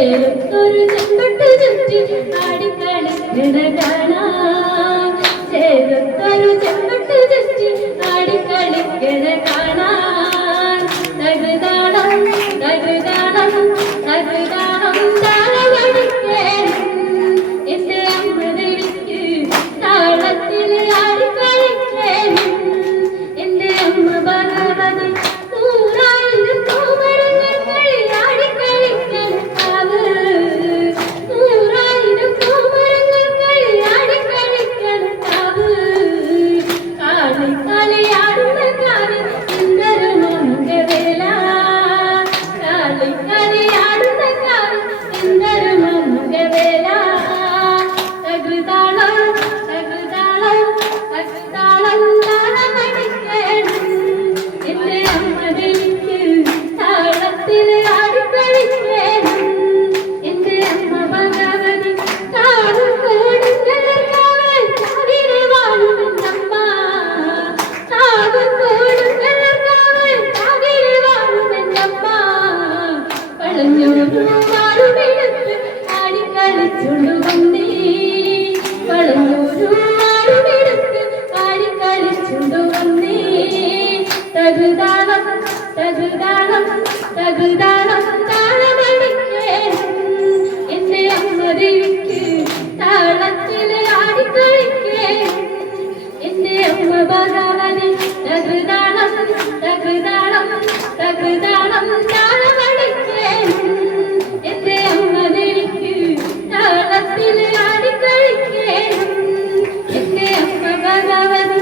ചേർത്തൊരു ചെമ്പട്ട് ചുറ്റി ആടിക്കളിക്കണ കാണാൻ ചേർത്തൊരു ചെമ്പട്ട് ചുറ്റി ആടിക്കളിക്കണ കാണാൻ തകുതാളം തകുതാളം തകുതാളം താളമടിക്കേണം എന്റെ അമ്മതയ്ക്ക് താളത്തിൽ ആടിക്കളിക്കേണം എന്റെ അമ്മ ഭഗവതി നൂറായിരം കോമരങ്ങൾ കളിയാടിക്കളിക്കണ കാവ് നൂറായിരം കോമരങ്ങൾ കളിയാടിക്കളിക്കണ കാവ് കാളി കളിയാടുന്ന കാവ് എന്തൊരു മംഗവേല കാളി കളിയാടുന്ന കാവ് എന്തൊരു മംഗവേല തകുതാളം തകുതാളം തകുതാളം താളമടിക്കേണം എന്റെ അമ്മതയ്ക്ക് താളത്തിൽ ആടിക്കളിക്കേണം എന്റെ അമ്മ ഭഗവതി താളം കൂടുന്നവർക്കാവൽ കാവിലെ വാഴുമെന്നമ്മ താളം കൂടുന്നവർക്കാവൽ കാവിലെ വാഴുമെന്നമ്മ വളഞ്ഞൂരു വാഴുമെടുത്ത് ആടിക്കളിച്ചുള്ളു വന്നേ വളഞ്ഞൂരു വാഴുമെടുത്ത് ആടിക്കളിച്ചുള്ളു വന്നേ തകുതാളം തകുതാളം തകുതാളം താളമടിക്കേണം എന്റെ അമ്മതയ്ക്ക് താളത്തിൽ ആടിക്കളിക്കേണം എന്റെ അമ്മ ഭഗവതി തകുതാളം തകുതാളം തകുതാളം താളമടിക്കേണം എന്റെ അമ്മതയ്ക്ക് താളത്തിൽ ആടിക്കളിക്കേണം എന്റെ അമ്മ ഭഗവതി